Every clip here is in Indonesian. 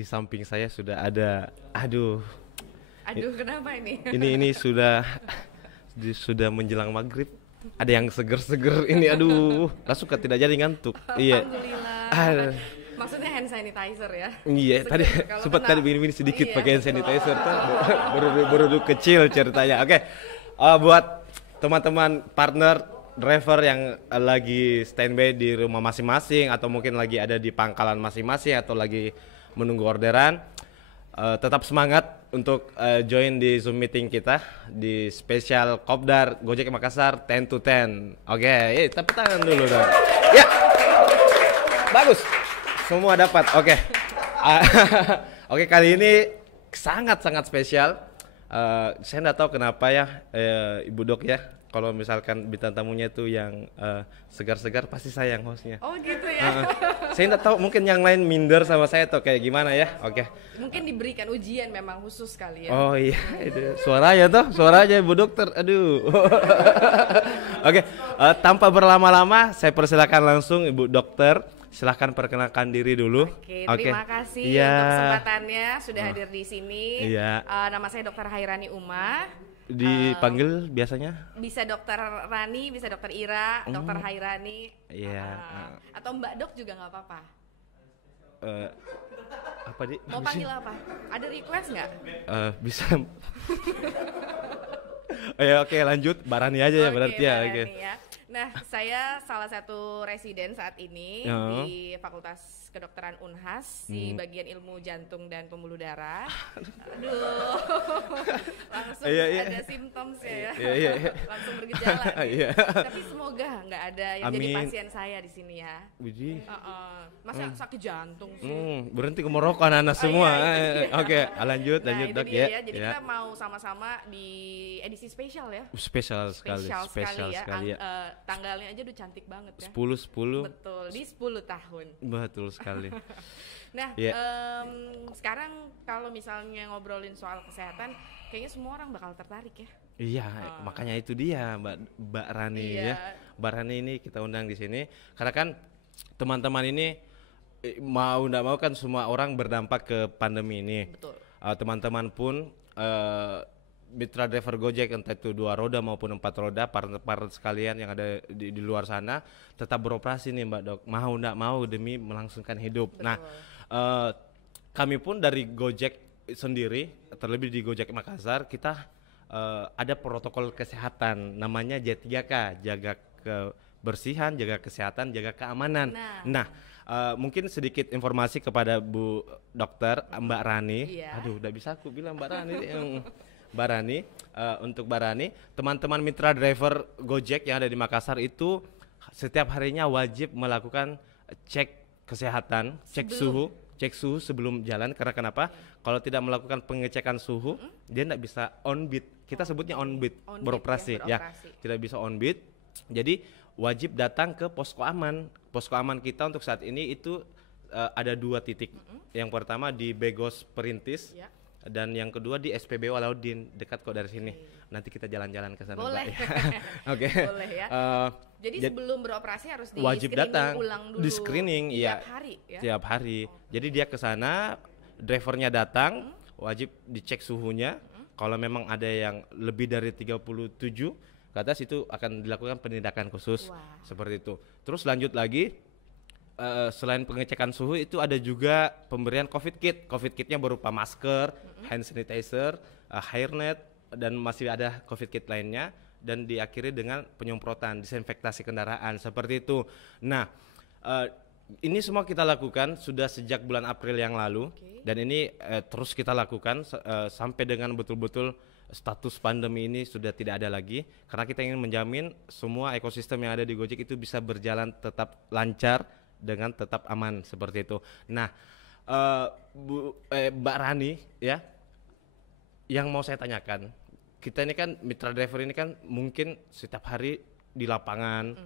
di samping saya sudah ada, aduh, Aduh, kenapa ini? ini sudah menjelang maghrib. Ada yang seger-seger ini, aduh, langsung tidak jadi ngantuk. Iya. Alhamdulillah. Maksudnya hand sanitizer ya? Iya, Seger tadi kalau sempat kena- tadi minum sedikit Iya, pakai hand betul. sanitizer tuh, baru kecil ceritanya. Oke, buat teman-teman partner driver yang lagi standby di rumah masing-masing atau mungkin lagi ada di pangkalan masing-masing atau lagi menunggu orderan, tetap semangat untuk join di Zoom meeting kita di spesial Kopdar Gojek Makassar 10 to 10. Oke, tepuk tangan dulu dong. Ya, bagus. Semua dapat. Oke. Oke, kali ini sangat-sangat spesial. Saya nggak tahu kenapa ya, Ibu Dok ya. Kalau misalkan bintang tamunya itu yang segar-segar, pasti saya yang hostnya. Oh gitu ya? Saya nggak tahu, mungkin yang lain minder sama saya atau kayak gimana ya. Oke. Mungkin diberikan ujian memang khusus kali ya? Oh iya, itu suaranya Ibu Dokter. Aduh. Oke, tanpa berlama-lama, saya persilakan langsung Ibu Dokter. Silahkan perkenalkan diri dulu. Oke, terima kasih Iya. untuk kesempatannya sudah hadir di sini. Iya. Nama saya Dr. Hairani Uma. Dipanggil biasanya? Bisa Dokter Rani, bisa Dokter Ira, Dokter Hairani. Iya. Atau Mbak Dok juga nggak apa-apa. Apa di? Mau panggil apa? Ada request nggak? Bisa. Ya oke, lanjut Barani aja ya, berarti ya. Mbak Oke. Rani ya. Nah, saya salah satu residen saat ini Ya. di Fakultas Kedokteran Unhas di bagian ilmu jantung dan pembuluh darah. Aduh, langsung Iya. ada simptoms ya, Iya. langsung bergejala. Gitu. Iya. Tapi semoga nggak ada yang jadi Amin. pasien saya di sini ya. Widih. Masa sakit jantung sih? Berhenti ke Maroko anak semua. iya, iya. Oke, lanjut Nah, itu Dok dia ya. Jadi kita mau sama-sama di edisi spesial ya. Spesial sekali ya. ya. Tanggalnya aja udah cantik banget ya. 10. Betul, di 10 tahun. Betul sekali. Nah, Iya. sekarang kalau misalnya ngobrolin soal kesehatan, kayaknya semua orang bakal tertarik ya. Iya, makanya itu dia Mbak Rani Iya. ya. Mbak Rani ini kita undang di sini karena kan teman-teman ini mau nggak mau kan semua orang berdampak ke pandemi ini. Betul. Teman-teman pun mitra driver Gojek, entah itu 2 roda maupun 4 roda, partner-partner sekalian yang ada di luar sana tetap beroperasi nih Mbak Dok, mau nggak mau demi melangsungkan hidup. Betul. Nah, kami pun dari Gojek sendiri, terlebih di Gojek Makassar, kita ada protokol kesehatan namanya J3K, jaga kebersihan, jaga kesehatan, jaga keamanan. Nah, mungkin sedikit informasi kepada Bu Dokter Mbak Rani. Iya. Aduh, udah bisa aku bilang Mbak Rani. Mbak Rani, untuk Mbak Rani, teman-teman mitra driver Gojek yang ada di Makassar itu setiap harinya wajib melakukan cek kesehatan, cek suhu sebelum jalan. Karena kenapa? Kalau tidak melakukan pengecekan suhu, dia tidak bisa on beat. Kita sebutnya on beat, beroperasi ya. Tidak bisa on beat. Jadi wajib datang ke posko aman. Posko aman kita untuk saat ini itu ada 2 titik. Yang pertama di Begos Perintis. Ya. Dan yang kedua di SPBU Alauddin, dekat kok dari sini. Nanti kita jalan-jalan ke sana. Boleh. Mbak, ya. Oke. Boleh ya. Jadi sebelum beroperasi harus di wajib screening datang, ulang dulu. di screening, tiap iya. hari ya. Tiap hari. Jadi dia ke sana, drivernya datang, wajib dicek suhunya. Kalau memang ada yang lebih dari 37 ke atas, itu akan dilakukan penindakan khusus. Wah. Seperti itu. Terus lanjut lagi. Selain pengecekan suhu itu ada juga pemberian COVID kit. COVID kitnya berupa masker, hand sanitizer, hairnet, dan masih ada COVID kit lainnya. Dan diakhiri dengan penyemprotan, disinfektasi kendaraan, seperti itu. Nah, ini semua kita lakukan sudah sejak bulan April yang lalu. Dan ini terus kita lakukan sampai dengan betul-betul status pandemi ini sudah tidak ada lagi. Karena kita ingin menjamin semua ekosistem yang ada di Gojek itu bisa berjalan tetap lancar, dengan tetap aman, seperti itu. Nah, Mbak Rani ya, yang mau saya tanyakan, kita ini kan mitra driver ini kan mungkin setiap hari di lapangan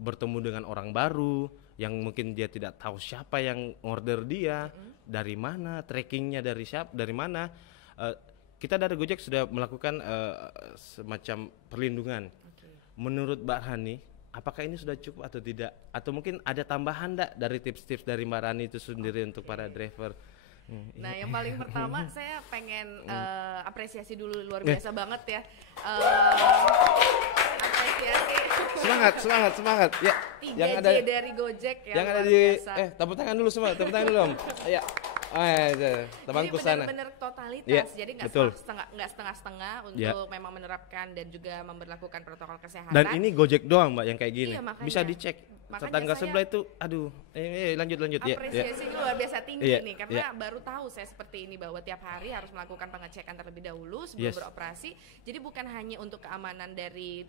bertemu dengan orang baru yang mungkin dia tidak tahu siapa yang order dia, dari mana, trackingnya dari siapa, dari mana. Kita dari Gojek sudah melakukan semacam perlindungan. Menurut Mbak Rani, apakah ini sudah cukup atau tidak? Atau mungkin ada tambahan enggak dari tips-tips dari Mbak Rani itu sendiri untuk para driver? Nah, yang paling pertama saya pengen apresiasi dulu, luar biasa banget ya. Apresiasi. Semangat. Ya, 3J yang ada dari Gojek ya. yang ada luar di biasa. tepuk tangan dulu semua, tepuk tangan dulu Om. Ya. Tabangku Jadi sana. benar-benar totalitas, Iya, jadi nggak betul. setengah-setengah untuk Iya. memang menerapkan dan juga memberlakukan protokol kesehatan. Dan ini Gojek doang Mbak yang kayak gini. Iya, makanya. Bisa dicek. Makanya Tetangga saya sebelah itu, aduh. Lanjut ya. apresiasinya luar biasa tinggi Iya, nih, karena iya. baru tahu saya seperti ini bahwa tiap hari harus melakukan pengecekan terlebih dahulu sebelum Yes. beroperasi. Jadi bukan hanya untuk keamanan dari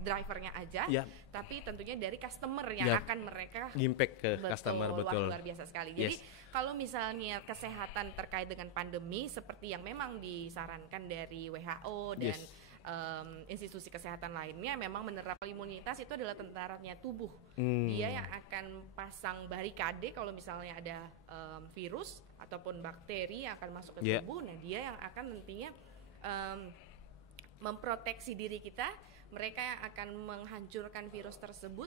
drivernya aja, Iya. tapi tentunya dari customer yang Iya. akan mereka Impact ke Betul, customer wah, betul. luar biasa sekali. Jadi Yes. kalau misalnya kesehatan terkait dengan pandemi seperti yang memang disarankan dari WHO dan Yes. institusi kesehatan lainnya, memang menerapkan imunitas itu adalah tentaranya tubuh. Hmm. Dia yang akan pasang barikade kalau misalnya ada virus ataupun bakteri yang akan masuk ke Yeah. tubuh. Nah, dia yang akan nantinya memproteksi diri kita. Mereka yang akan menghancurkan virus tersebut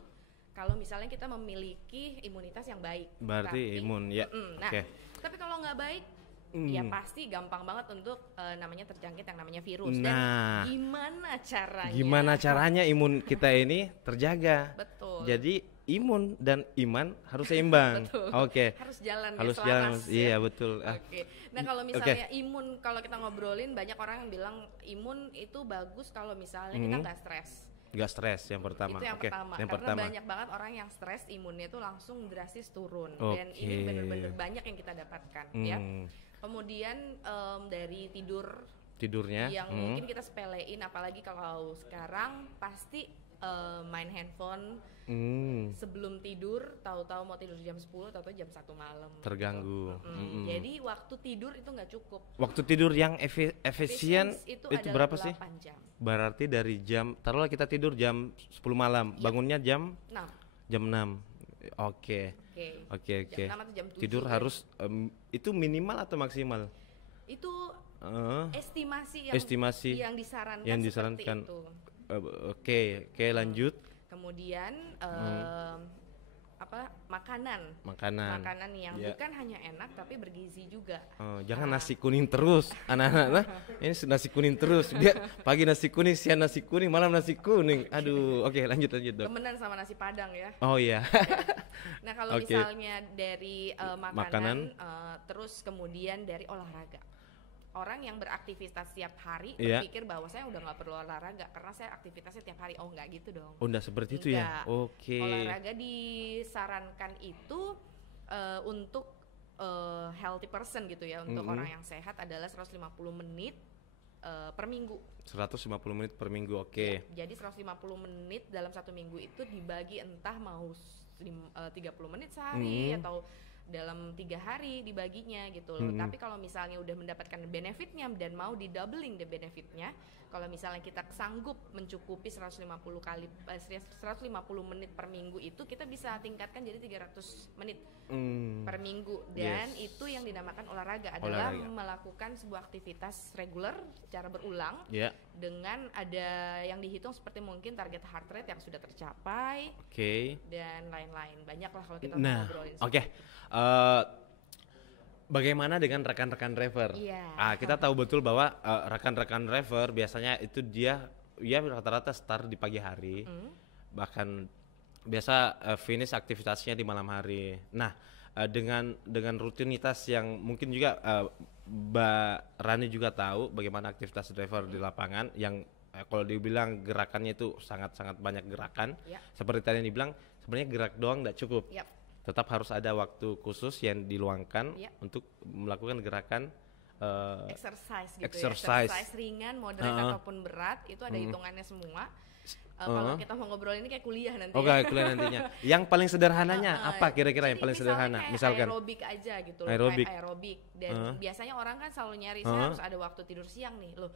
kalau misalnya kita memiliki imunitas yang baik. Berarti imun ya. Nah, Oke. tapi kalau nggak baik, ya pasti gampang banget untuk namanya terjangkit yang namanya virus. Nah. Dan gimana caranya? Gimana caranya imun kita ini terjaga? Betul. Jadi imun dan iman harus seimbang. Betul. Oke. Harus jalan Harus ya, jalan. selaras Iya ya. betul. Oke. Nah, kalau misalnya imun, kalau kita ngobrolin, banyak orang yang bilang imun itu bagus kalau misalnya kita nggak stres. Nggak stres yang pertama. Itu yang Oke. pertama. Yang Karena pertama. banyak banget orang yang stres, imunnya itu langsung drastis turun. Oke. Dan ini benar-benar banyak yang kita dapatkan ya. Kemudian dari Tidurnya. yang mungkin kita sepelein, apalagi kalau sekarang pasti main handphone sebelum tidur, tahu-tahu mau tidur jam 10, tahu-tahu jam 1 malam. Terganggu. Jadi waktu tidur itu nggak cukup. Waktu tidur yang efisien itu itu adalah berapa sih? 8 jam. Berarti dari jam, taruhlah kita tidur jam 10 malam, bangunnya jam 6. jam 6. Oke. Oke. Jam 6 atau jam 7. Tidur ya. harus itu minimal atau maksimal? Itu estimasi yang disarankan yang disarankan. seperti itu. Oke, lanjut. Kemudian makanan yang Ya. bukan hanya enak tapi bergizi juga. Jangan nasi kuning terus, anak-anak. Nah, ini nasi kuning terus. Dia pagi nasi kuning, siang nasi kuning, malam nasi kuning. Aduh, oke lanjut Dok. Temenan sama nasi padang ya. Oh iya. Nah, kalau Oke. misalnya dari makanan, Makanan. terus kemudian dari olahraga. Orang yang beraktivitas tiap hari Iya. berpikir bahwa saya udah nggak perlu olahraga karena saya aktivitasnya tiap hari. Oh, nggak gitu dong. Oh, enggak seperti itu ya. Enggak. Oke. Olahraga disarankan itu untuk healthy person gitu ya, untuk orang yang sehat adalah 150 menit per minggu. 150 menit per minggu. Oke. Ya, jadi 150 menit dalam satu minggu itu dibagi entah mau 30 menit sehari atau dalam 3 hari dibaginya gitu loh. Tapi kalau misalnya udah mendapatkan benefitnya dan mau di doubling the benefitnya, kalau misalnya kita sanggup mencukupi 150 menit per minggu itu, kita bisa tingkatkan jadi 300 menit per minggu. Dan itu yang dinamakan olahraga adalah melakukan sebuah aktivitas reguler secara berulang. Ya. Dengan ada yang dihitung seperti mungkin target heart rate yang sudah tercapai Oke. dan lain-lain. Banyak lah kalau kita Nah, ngobrolin. oke. Bagaimana dengan rekan-rekan driver? Iya. Kita tahu betul bahwa rekan-rekan driver biasanya itu dia rata-rata start di pagi hari, bahkan biasa finish aktivitasnya di malam hari. Nah, dengan rutinitas yang mungkin juga Mbak Rani juga tahu bagaimana aktivitas driver di lapangan yang kalau dibilang gerakannya itu sangat-sangat banyak gerakan. Ya. Seperti tadi yang dibilang, sebenarnya gerak doang nggak cukup. Yap. Tetap harus ada waktu khusus yang diluangkan Ya. untuk melakukan gerakan Exercise gitu exercise. ya. Exercise ringan, moderate ataupun berat itu ada hitungannya semua. Kalau kita mau ngobrol ini kayak kuliah nanti. Oke, kuliah nantinya. Yang paling sederhananya apa kira-kira yang Jadi paling sederhana? kayak Misalkan aerobik aja gitu loh, Aerobik. kayak aerobik. Dan biasanya orang kan selalu nyari saya harus ada waktu tidur siang nih loh.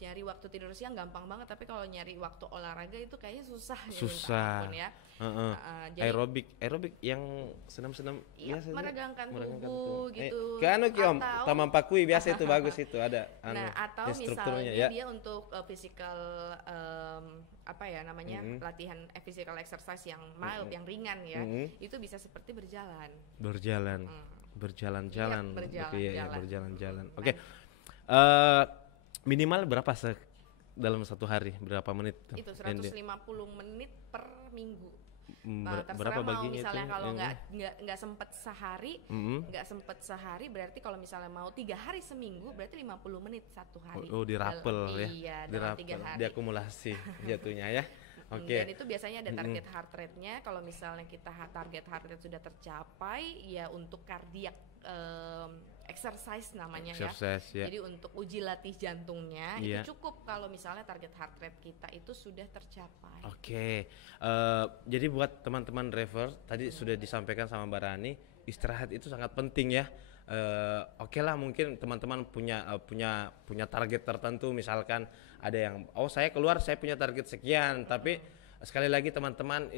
Nyari waktu tidur siang gampang banget, tapi kalau nyari waktu olahraga itu kayaknya susah. Ya, minta susah. ampun ya. Jadi aerobik yang senam-senam iya, biasa meregangkan tubuh gitu. Ke anu Ki Om, Atau- Taman Pakui biasa itu bagus itu ada Nah, atau instrukturnya misalnya ya. dia untuk physical apa ya namanya, latihan physical exercise yang mild, yang ringan ya, itu bisa seperti berjalan. Berjalan. Berjalan-jalan. Iya, Oke, iya, berjalan-jalan. berjalan-jalan. Nah, Oke. Minimal berapa dalam satu hari? Berapa menit tuh? itu yang di- 150 menit per minggu. Nah, berapa terserah mau baginya misalnya itu? kalau yang- nggak sempet sehari, Mm-mm. nggak sempet sehari berarti kalau misalnya mau 3 hari seminggu berarti 50 menit satu hari. Oh, dirapel ya. Iya, dalam 3 Dirapel, hari. diakumulasi jatuhnya ya. Oke. Dan itu biasanya ada target heart rate-nya. Kalau misalnya kita target heart rate sudah tercapai, ya untuk kardiak exercise namanya Exercise, ya. Jadi untuk uji latih jantungnya Iya. itu cukup kalau misalnya target heart rate kita itu sudah tercapai. Oke, jadi buat teman-teman driver tadi sudah disampaikan sama Mbak Rani, istirahat itu sangat penting ya. Oke lah, mungkin teman-teman punya target tertentu, misalkan ada yang saya keluar saya punya target sekian, tapi sekali lagi teman-teman,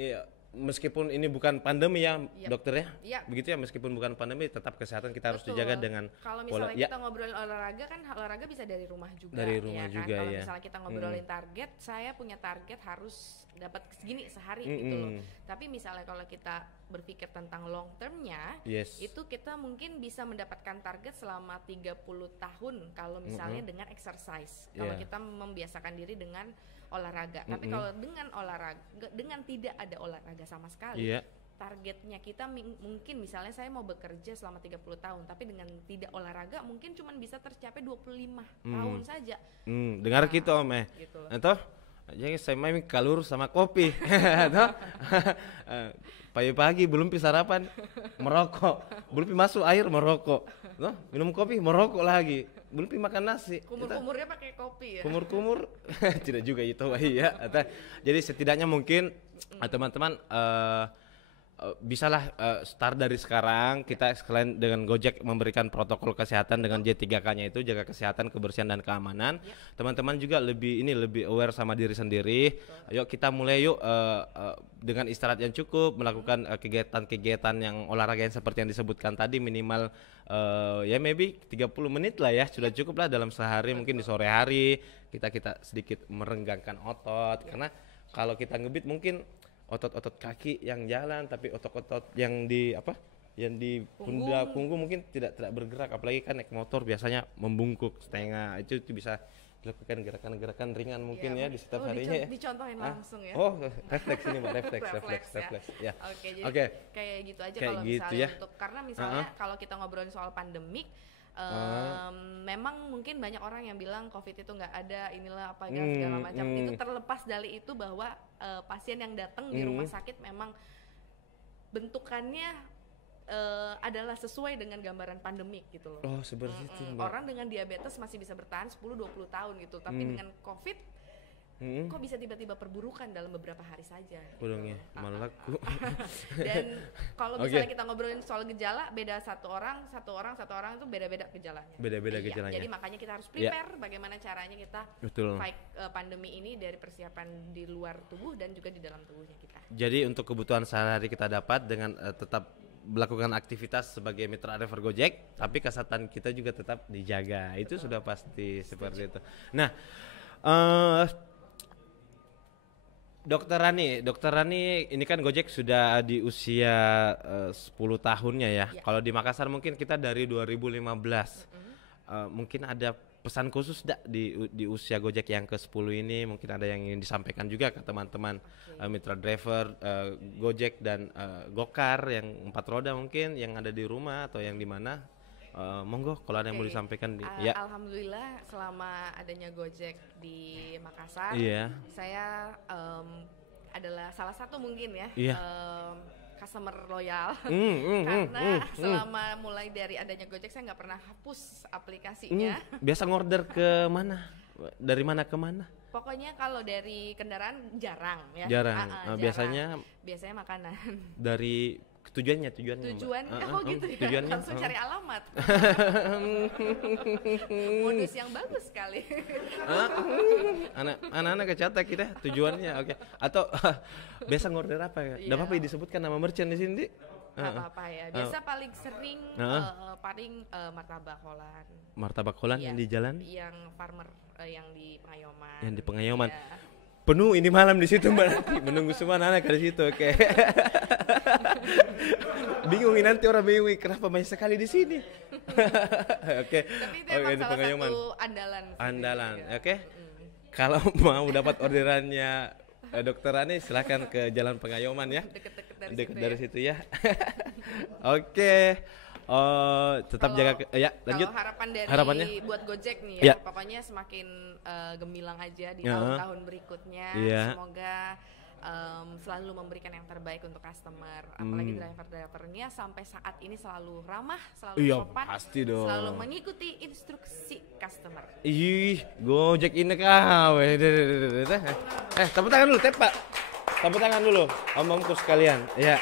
meskipun ini bukan pandemi ya, Yap. dokter ya, Yap. begitu ya, meskipun bukan pandemi tetap kesehatan kita harus Betul. dijaga dengan kalau pola. misalnya Ya, kita ngobrolin olahraga kan olahraga bisa dari rumah juga. Dari rumah ya kan? juga, Kalau ya. misalnya kita ngobrolin target, saya punya target harus dapat segini sehari gitu loh. Tapi misalnya kalau kita berpikir tentang long termnya, yes. itu kita mungkin bisa mendapatkan target selama 30 tahun kalau misalnya dengan exercise. Kalau Yeah. kita membiasakan diri dengan olahraga. Tapi kalau dengan olahraga, dengan tidak ada olahraga sama sekali, Iya. targetnya kita mungkin misalnya saya mau bekerja selama 30 tahun tapi dengan tidak olahraga mungkin cuma bisa tercapai 25 tahun saja. Dengar gitu Om Gitu loh. Atau jadi saya main kalur sama kopi. Atau pagi-pagi belum pi sarapan merokok, belum pi masuk air merokok. Tuh, minum kopi merokok lagi, belum pi makan nasi. Kumur-kumurnya pakai kopi ya. Kumur-kumur tidak juga itu ya. Jadi setidaknya mungkin teman-teman bisalah start dari sekarang. Kita selain dengan Gojek memberikan protokol kesehatan dengan J3K-nya itu jaga kesehatan, kebersihan dan keamanan. Teman-teman juga lebih aware sama diri sendiri. Ayo kita mulai yuk dengan istirahat yang cukup, melakukan kegiatan-kegiatan yang olahraga yang seperti yang disebutkan tadi, minimal ya maybe 30 menit lah ya, sudah cukup lah dalam sehari. Mungkin di sore hari kita sedikit merenggangkan otot, karena kalau kita ngebit mungkin otot-otot kaki yang jalan, tapi otot-otot yang di pundak punggung mungkin tidak bergerak, apalagi kan naik motor biasanya membungkuk setengah. Itu bisa dilakukan gerakan-gerakan ringan mungkin ya di setiap harinya ya. Dicontohin langsung ya. Oh, refleks ini Mbak, refleks ya. Oke, jadi Oke. kayak gitu aja Kayak kalau gitu misalnya ya. untuk karena misalnya kalau kita ngobrolin soal pandemik memang mungkin banyak orang yang bilang COVID itu nggak ada, inilah apa segala macam. Itu terlepas dari itu bahwa pasien yang datang di rumah sakit memang bentukannya adalah sesuai dengan gambaran pandemik gitu loh. Oh, seperti itu Mbak. Orang dengan diabetes masih bisa bertahan 10-20 tahun gitu, tapi dengan COVID kok bisa tiba-tiba perburukan dalam beberapa hari saja. Pulungnya malah laku. Dan kalau misalnya kita ngobrolin soal gejala, beda satu orang itu beda-beda gejalanya. Beda-beda Iya, gejalanya. jadi makanya kita harus prepare bagaimana caranya kita Betul. fight pandemi ini dari persiapan di luar tubuh dan juga di dalam tubuhnya kita. Jadi untuk kebutuhan sehari-hari kita dapat dengan tetap melakukan aktivitas sebagai mitra driver Gojek, tapi kesehatan kita juga tetap dijaga. Itu sudah pasti seperti itu. Nah, Dokter Rani, ini kan Gojek sudah di usia 10 tahunnya ya. Kalau di Makassar mungkin kita dari 2015. Mungkin ada pesan khusus di usia Gojek yang ke-10 ini, mungkin ada yang ingin disampaikan juga ke teman-teman mitra driver Gojek dan Gokar yang 4 roda mungkin yang ada di rumah atau yang di mana. Monggo kalau ada yang mau disampaikan ya. Alhamdulillah selama adanya Gojek di Makassar, saya adalah salah satu mungkin ya customer loyal karena selama mulai dari adanya Gojek saya nggak pernah hapus aplikasinya. Biasa ngorder ke mana? Dari mana ke mana? Pokoknya kalau dari kendaraan jarang ya. Jarang. Biasanya makanan. Dari tujuan gitu ya. Tujuannya langsung cari alamat. Modus yang bagus sekali. Anak-anak kecatat kita tujuannya oke. Atau biasa ngorder apa ya? Enggak apa-apa disebutkan nama merchant di sini. Apa ya? Biasa paling sering martabak Holland. Martabak Holland yang di jalan? Yang farmer yang di Pengayoman. Yang di Pengayoman. penuh ini malam di situ Mbak, nanti menunggu semua anak di situ. Oke. Bingung ini nanti orang bingung kenapa banyak sekali di sini. Oke. Tapi itu Oke, emang di salah Pengayuman. satu andalan sih. Andalan. Iya. Oke. Kalau mau dapat orderannya Dokter Rani silahkan ke Jalan Pengayuman ya. Deket-deket dari Dekat situ dari ya. situ ya. Oke. Tetap jaga ya, lanjut. Kalau harapan dari Harapannya? buat Gojek nih Ya. ya, pokoknya semakin gemilang aja di Ya. tahun-tahun berikutnya. Iya. Semoga selalu memberikan yang terbaik untuk customer, apalagi driver-drivernya sampai saat ini selalu ramah, selalu Iya, sopan, pasti dong. selalu mengikuti instruksi customer. Ih, Gojek ini kau. Tepuk tangan dulu, Pak. Tepuk tangan dulu, om-omku sekalian. Iya.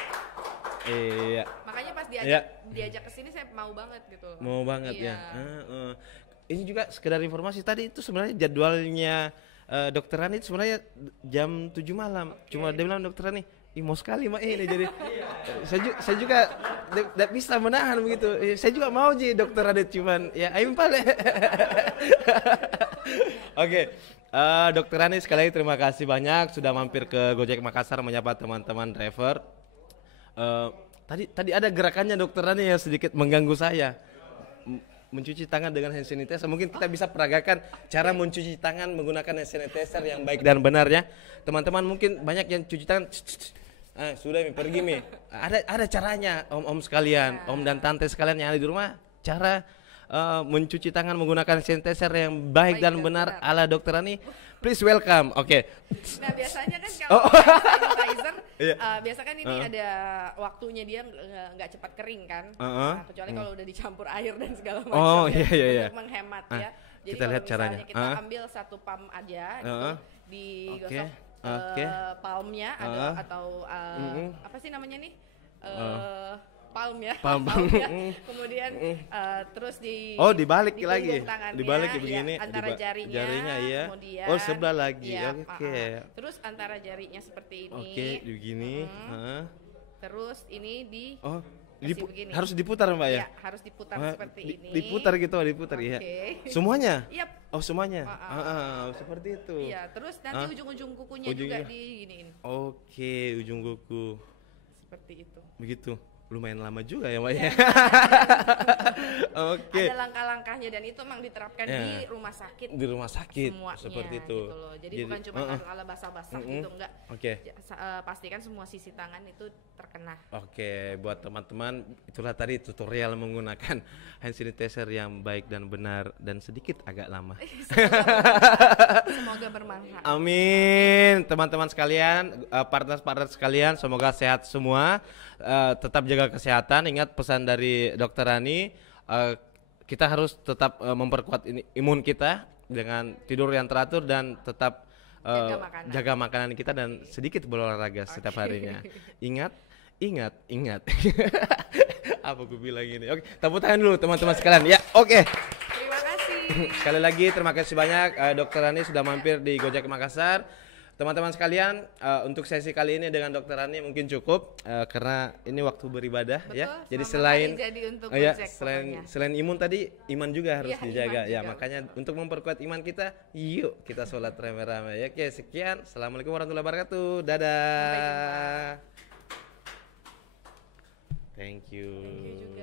Iya. Makanya pas Iya. diajak ke sini saya mau banget gitu loh. Mau banget Iya. ya. Ini juga sekedar informasi tadi itu sebenarnya jadwalnya Dokter Rani itu sebenarnya jam 7 malam. Cuma dia bilang Dokter Rani, ih mau sekali mah ini jadi saya juga tidak bisa menahan begitu. Saya juga mau jadi Dokter Rani cuman ya ayo pale. Oke. Dokter Rani sekali lagi terima kasih banyak sudah mampir ke Gojek Makassar menyapa teman-teman driver. Tadi ada gerakannya Dokter Rani yang sedikit mengganggu saya. Mencuci tangan dengan hand sanitizer. Mungkin kita bisa peragakan cara mencuci tangan menggunakan hand sanitizer yang baik dan benar ya. Teman-teman mungkin banyak yang cuci tangan. Sudah Mi, pergi Mi. Ada caranya om-om sekalian, om dan tante sekalian yang ada di rumah. Cara mencuci tangan menggunakan sanitizer yang baik dan benar ala Dokter Rani. Please welcome. Oke. Nah biasanya kan kalau sanitizer, Iya. biasa kan ini ada waktunya dia nggak cepat kering kan, nah, kecuali kalau udah dicampur air dan segala macam. Oh, ya, iya. untuk menghemat ya. Jadi kita kalau lihat caranya. misalnya kita ambil satu pump aja, gitu, digosok palmnya atau apa sih namanya nih? Palm ya, palmnya. Kemudian terus dibalik lagi, tangannya, dibalik begini, ya, antara jarinya ya. kemudian Sebelah lagi, ya, oke. Terus antara jarinya seperti ini, Oke, begini. terus ini begini. Harus diputar Mbak ya? Ya, harus diputar seperti ini. Diputar gitu, diputar ya. Semuanya? Yap. Oh semuanya? Seperti itu. Iya, terus nanti ujung-ujung kukunya juga diginiin. Oke, ujung kuku. Seperti itu. Begitu. Lumayan lama juga ya Mbak ya. Oke. Ada langkah-langkahnya dan itu memang diterapkan di rumah sakit. Di rumah sakit semuanya, seperti itu. Gitu loh. Jadi bukan cuma ala basah-basah gitu enggak. Oke. Pastikan semua sisi tangan itu terkena. Oke, buat teman-teman itulah tadi tutorial menggunakan hand sanitizer yang baik dan benar dan sedikit agak lama. Semoga bermanfaat. Amin. Teman-teman sekalian, partner-partner sekalian, semoga sehat semua. Tetap jaga kesehatan. Ingat pesan dari Dokter Rani, kita harus tetap memperkuat imun kita dengan tidur yang teratur dan tetap jaga makanan kita dan sedikit berolahraga setiap harinya. Ingat. Apa gue bilang ini? Oke, tepuk tangan dulu teman-teman sekalian. Ya, oke. Terima kasih. Sekali lagi terima kasih banyak Dokter Rani sudah mampir di Gojek Makassar. Teman-teman sekalian, untuk sesi kali ini dengan Dokter Rani mungkin cukup karena ini waktu beribadah. Betul, ya. Jadi jadi untuk Gojek, selain imun tadi, iman juga harus dijaga ya. juga. Makanya untuk memperkuat iman kita, yuk kita sholat rame-rame ya. Oke, sekian. Assalamualaikum warahmatullahi wabarakatuh. Dadah. Thank you. Thank you juga.